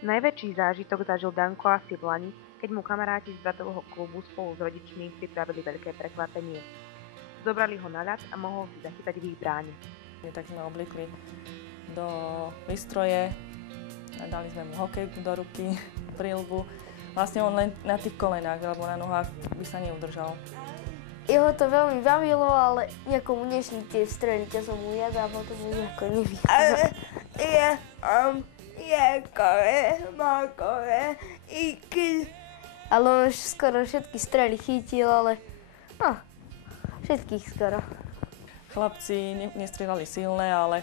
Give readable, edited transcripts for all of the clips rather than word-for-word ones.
Najväčší zážitok zažil Danko asi v lani, keď mu kamaráti z bratovho klubu spolu s rodičmi pripravili veľké prekvapenie. Zobrali ho na ľad a mohol si zachytať v ich bráne. Tak sme obliekli do výstroje, dali sme mu hokejku do ruky, prilbu. Vlastne on len na tých kolenách alebo na nohách by sa neudržal. Jeho to veľmi bavilo, ale nejako mu nešli tie strely, keď som mu jadával, to mu nejako nevychádzalo. Ale on už skoro všetky strely chytil, ale no, všetkých skoro. Chlapci nestrieľali silné, ale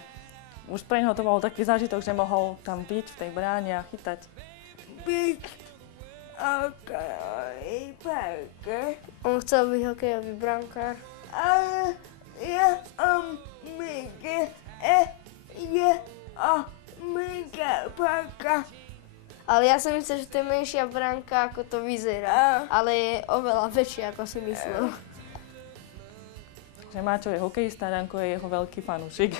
už pre neho to bol taký zážitok, že mohol tam byť v tej bráne a chytať. On chcel byť hokejový brankár. Ale ja som myslel, že to je menšia bránka, ako to vyzerá. Ale je oveľa väčšia, ako si myslel. Že Máťo je hokejista, Danko je jeho veľký fanúšik.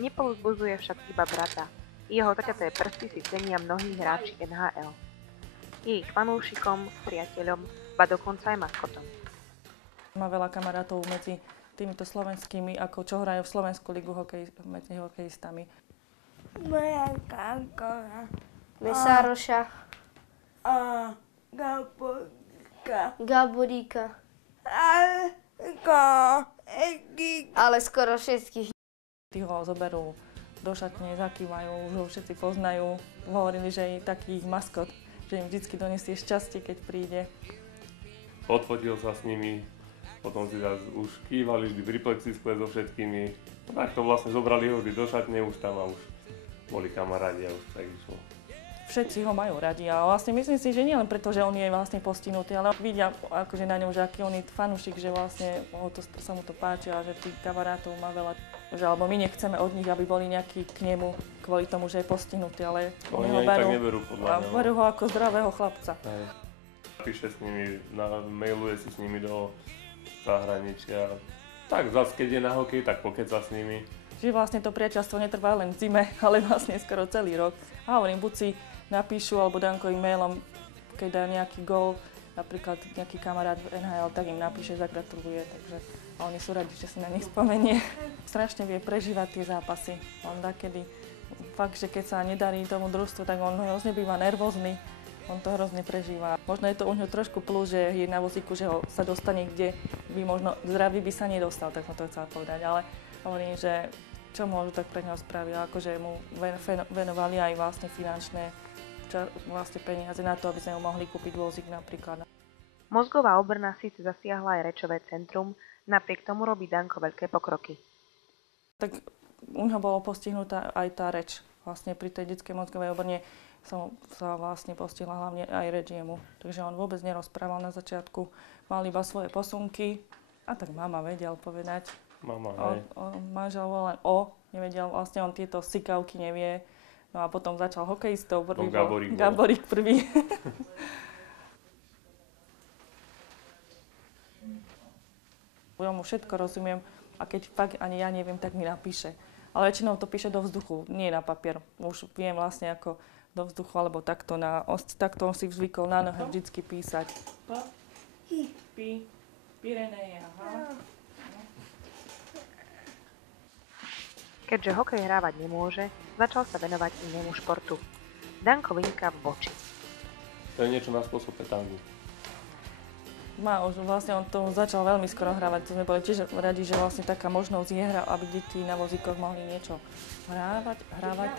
Nepovzbudzuje však iba brata. Jeho zaťaté prsty si cenia mnohí hráči NHL. Je ich fanúšikom, priateľom, ba dokonca aj maskotom. Má veľa kamarátov medzi týmito slovenskými, ako čo hrajú v Slovenskú ligu medzi hokejistami. Moja kankora. Mesároša. Gaboríka. Ale skoro všetkých. Tí ho zoberú do šatne, zakývajú, už ho všetci poznajú. Hovorili, že je taký maskot, že im vždy donesie šťastie, keď príde. Odfotil sa s nimi, potom si zase už kývali vždy pri plexiskle so všetkými. Tak to vlastne zobrali ho vždy do šatne už tam a už boli kamarádi a už tak išlo. Všetci ho majú radi a vlastne myslím si, že nie len preto, že on je vlastne postihnutý, ale vidia akože na ňom, že aký on je fanúšik, že vlastne sa mu to páči a že tých kamarátov má veľa. Že, alebo my nechceme od nich, aby boli nejakí k nemu kvôli tomu, že je postihnutý, ale oni ho neberú podľa mňa. Berú ho ako zdravého chlapca. Píše s nimi, mailuje si s nimi do zahraničia. Tak zase keď je na hokej, tak pokeca s nimi. Že vlastne to priateľstvo netrvá len v zime, ale vlastne skoro celý rok. A hovorím, buď si napíšu, alebo Danko e-mailom, keď dá nejaký gól, napríklad nejaký kamarát v NHL, tak im napíše, zagratuluje, takže a oni sú radi, že si na nich spomenie. Strašne vie prežívať tie zápasy. On takedy, fakt, že keď sa nedarí tomu družstvu, tak on hrozne býva nervózny, on to hrozne prežíva. Možno je to u ňo trošku plus, že je na vozíku, že ho sa dostane, kde by možno zdravý by sa nedostal, tak som to chcela povedať, ale hovorím, že čo môžu tak pre neho spraviť, akože mu venovali aj vlastne finančné vlastne peniaze na to, aby sme mu mohli kúpiť vozík napríklad. Mozgová obrna síce zasiahla aj rečové centrum, napriek tomu robí Danko veľké pokroky. Tak u neho bolo postihnutá aj tá reč. Vlastne pri tej detskej mozgovej obrne sa vlastne postihla hlavne aj reč jemu. Takže on vôbec nerozprával na začiatku, mal iba svoje posunky a tak mama vedel povedať. Mama, hej. Manžel bol len nevedel, vlastne on tieto sikavky nevie. No a potom začal hokejistov, prvý bol Gaborík prvý. Ja mu všetko rozumiem a keď fakt ani ja neviem, tak mi napíše. Ale väčšinou to píše do vzduchu, nie na papier. Už viem vlastne ako do vzduchu, alebo takto on si zvykol na nohe vždycky písať. Pireneja, Keďže hokej hrávať nemôže, začal sa venovať inému športu. Danko vyniká v boči. To je niečo na spôsob petangu. Vlastne on to začal veľmi skoro hrávať. To sme boli tiež radi, že vlastne taká možnosť je hra, aby deti na vozíkoch mohli niečo hrávať,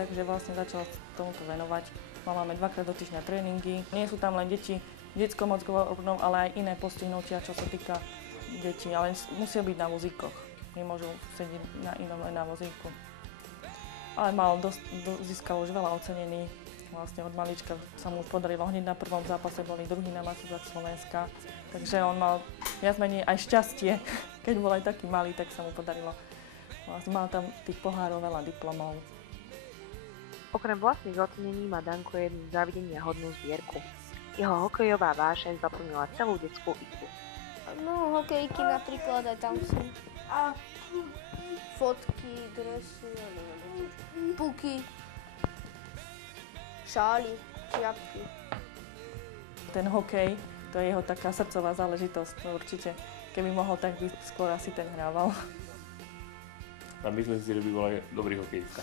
takže vlastne začal tomuto venovať. Máme 2-krát do týždňa tréningy. Nie sú tam len deti detskou mozgovou obrnou, ale aj iné postihnutia, čo sa týka detí, ale musia byť na vozíkoch. Nemôžu sedieť na inom len na vozíku. Ale získal už veľa ocenení. Vlastne od malička sa mu už podarilo hneď na prvom zápase, boli druhý na majstrovstvách Slovenska. Takže on mal viac menej aj šťastie. Keď bol aj taký malý, tak sa mu podarilo. Vlastne mal tam tých pohárov veľa diplomov. Okrem vlastných ocenení má Danko jednu závidenia hodnú zbierku. Jeho hokejová vášeň zaplnila celú detskú izbu. No, hokejky napríklad, aj tam sú. Fotky, dresy, puky. šály, čiapky. Ten hokej, to je jeho taká srdcová záležitosť, to určite. Keby mohol, tak by skôr asi ten hrával. A myslím si, že by bol aj dobrý hokejista.